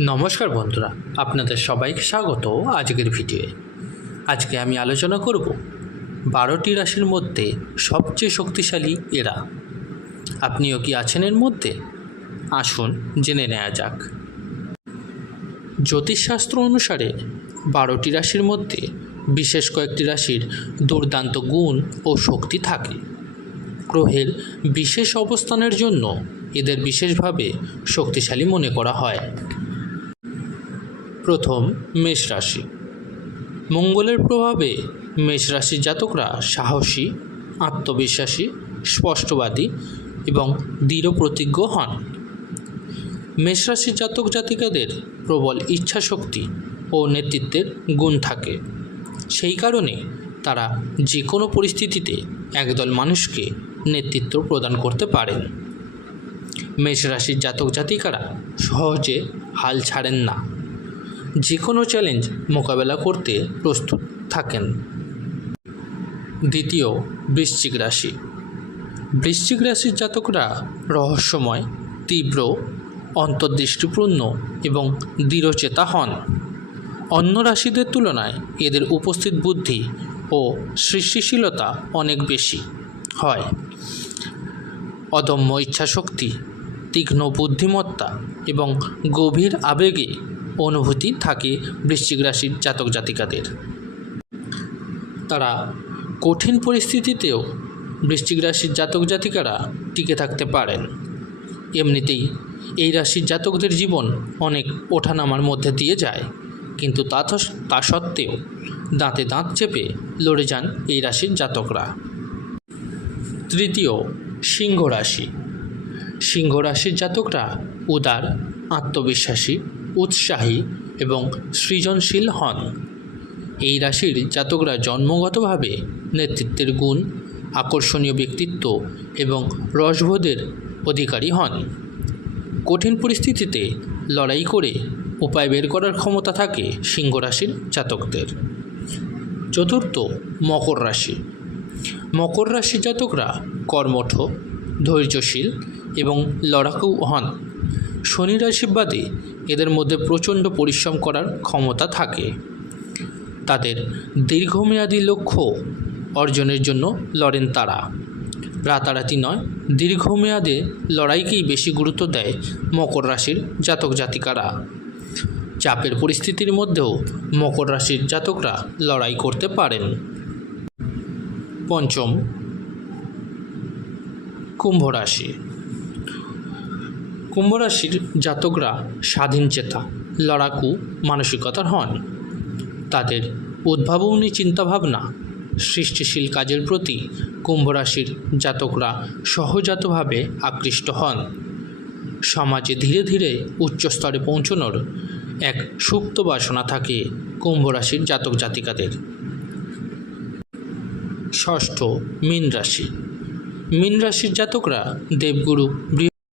নমস্কার বন্ধুরা, আপনাদের সবাইকে স্বাগত আজকের ভিডিওয়ে। আজকে আমি আলোচনা করব বারোটি রাশির মধ্যে সবচেয়ে শক্তিশালী এরা। আপনিও কি আছেন এর মধ্যে? আসুন জেনে নেওয়া যাক। জ্যোতিষশাস্ত্র অনুসারে বারোটি রাশির মধ্যে বিশেষ কয়েকটি রাশির দুর্দান্ত গুণ ও শক্তি থাকে। গ্রহের বিশেষ অবস্থানের জন্য এদের বিশেষভাবে শক্তিশালী মনে করা হয়। প্রথম মেষ রাশি। মঙ্গলের প্রভাবে মেষ রাশির জাতকরা সাহসী, আত্মবিশ্বাসী, স্পষ্টবাদী এবং দৃঢ় প্রতিজ্ঞ হন। মেষ রাশির জাতক জাতিকাদের প্রবল ইচ্ছাশক্তি ও নেতৃত্বের গুণ থাকে। সেই কারণে তারা যে কোনো পরিস্থিতিতে একদল মানুষকে নেতৃত্ব প্রদান করতে পারেন। মেষ রাশির জাতক জাতিকারা সহজে হাল ছাড়েন না। যে কোনো চ্যালেঞ্জ মোকাবেলা করতে প্রস্তুত থাকেন। দ্বিতীয়, বৃশ্চিক রাশি। বৃশ্চিক রাশির জাতকরা রহস্যময়, তীব্র, অন্তর্দৃষ্টিপূর্ণ এবং দৃঢ়চেতা হন। অন্য রাশিদের তুলনায় এদের উপস্থিত বুদ্ধি ও সৃষ্টিশীলতা অনেক বেশি হয়। অদম্য ইচ্ছাশক্তি, তীক্ষ্ণ বুদ্ধিমত্তা এবং গভীর আবেগে অনুভূতি থাকে বৃশ্চিক রাশির জাতক জাতিকাদের। তারা কঠিন পরিস্থিতিতেও বৃশ্চিক রাশির জাতক জাতিকারা টিকে থাকতে পারেন। এমনিতেই এই রাশির জাতকদের জীবন অনেক ওঠানামার মধ্যে দিয়ে যায়, কিন্তু তা তো- সত্ত্বেও দাঁতে দাঁত চেপে লড়ে যান এই রাশির জাতকরা। তৃতীয়, সিংহ রাশি। সিংহ রাশির জাতকরা উদার, আত্মবিশ্বাসী উৎসাহী এবং সৃজনশীল হন। এই রাশির জাতকরা জন্মগতভাবে নেতৃত্বের গুণ, আকর্ষণীয় ব্যক্তিত্ব এবং রসবোধের অধিকারী হন। কঠিন পরিস্থিতিতে লড়াই করে উপায় বের করার ক্ষমতা থাকে সিংহ রাশির জাতকদের। চতুর্থ, মকর রাশি। মকর রাশির জাতকরা কর্মঠ, ধৈর্যশীল এবং লড়াকু হন। শনির আশীর্বাদে এদের মধ্যে প্রচণ্ড পরিশ্রম করার ক্ষমতা থাকে। তাদের দীর্ঘমেয়াদী লক্ষ্য অর্জনের জন্য লড়েন তারা। রাতারাতি নয়, দীর্ঘমেয়াদে লড়াইকেই বেশি গুরুত্ব দেয় মকর রাশির জাতক জাতিকারা। চাপের পরিস্থিতির মধ্যেও মকর রাশির জাতকরা লড়াই করতে পারেন। পঞ্চম, কুম্ভ রাশি। কুম্ভ রাশির জাতকরা স্বাধীন চেতা, লড়াকু মানসিকতার হন। তাদের উদ্ভাবনী চিন্তাভাবনা, সৃষ্টিশীল কাজের প্রতি কুম্ভরাশির জাতকরা সহজাতভাবে আকৃষ্ট হন। সমাজে ধীরে ধীরে উচ্চ স্তরে পৌঁছানোর এক সুপ্ত বাসনা থাকে কুম্ভরাশির জাতক জাতিকাদের। ষষ্ঠ মীন রাশি। মীন রাশির জাতকরা দেবগুরু